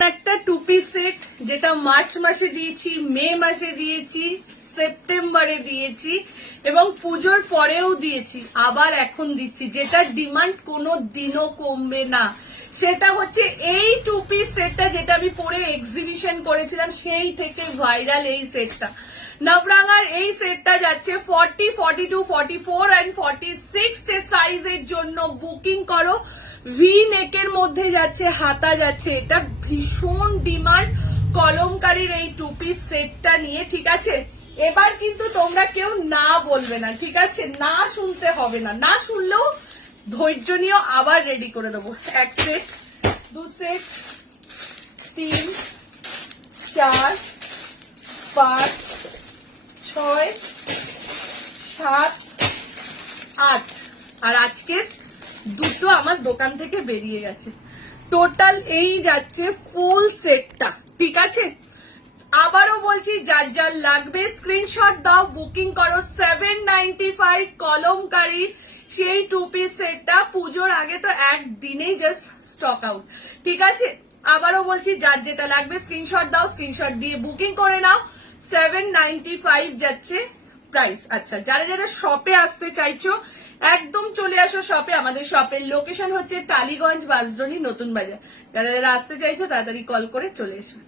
একটা two piece set যেটা March মাসে দিয়েছি, মে মাসে দিয়েছি, সেপ্টেম্বরে দিয়েছি এবং পুজোর পরেও দিয়েছি, আবার এখন দিচ্ছি, যেটা ডিমান্ড কোনো দিনও কমবে না। সেটা হচ্ছে এই টু পিস সেটটা, যেটা আমি পরে এক্সিবিশন করেছিলাম, সেই থেকে ভাইরাল এই সেটটা। নবরাঙার এই সেটটা যাচ্ছে 40, 42, 44 and 46 সাইজের জন্য বুকিং করো। ভি নেকের মধ্যে যাচ্ছে, হাতা যাচ্ছে, এটা ভীষণ ডিমান্ড কলমকারীর এই টু পিস সেটটা নিয়ে, ঠিক আছে। এবার কিন্তু তোমরা কেউ না বলবে না, ঠিক আছে, না শুনতে হবে না, না শুনলেও ধৈর্য নিয়েও আবার রেডি করে দেবো। এক সেট, দু সেট, 3, 4, 5, 6, 7, 8 আর আজকে দুটো আমার দোকান থেকে বেরিয়ে গেছে। টোটাল এই যাচ্ছে ফুল সেটটা, ঠিক আছে। আবারও বলছি, যার যার লাগবে স্ক্রিনশট দাও, বুকিং করো। 795 কলমকারী সেই টু পিস সেটটা পুজোর আগে তো একদিনেই জাস্ট স্টক আউট, ঠিক আছে। আবারও বলছি, যার যেটা লাগবে স্ক্রিনশট দাও, স্ক্রিনশট দিয়ে বুকিং করে নাও। 795 যাচ্ছে প্রাইস। আচ্ছা, যারা যারা শপে আসতে চাইছো একদম চলে আসো শপে। আমাদের শপের লোকেশন হচ্ছে টালিগঞ্জ, বাঁশদ্রোণী, নতুন বাজার। যারা যারা আসতে চাইছো তাড়াতাড়ি কল করে চলে এসো।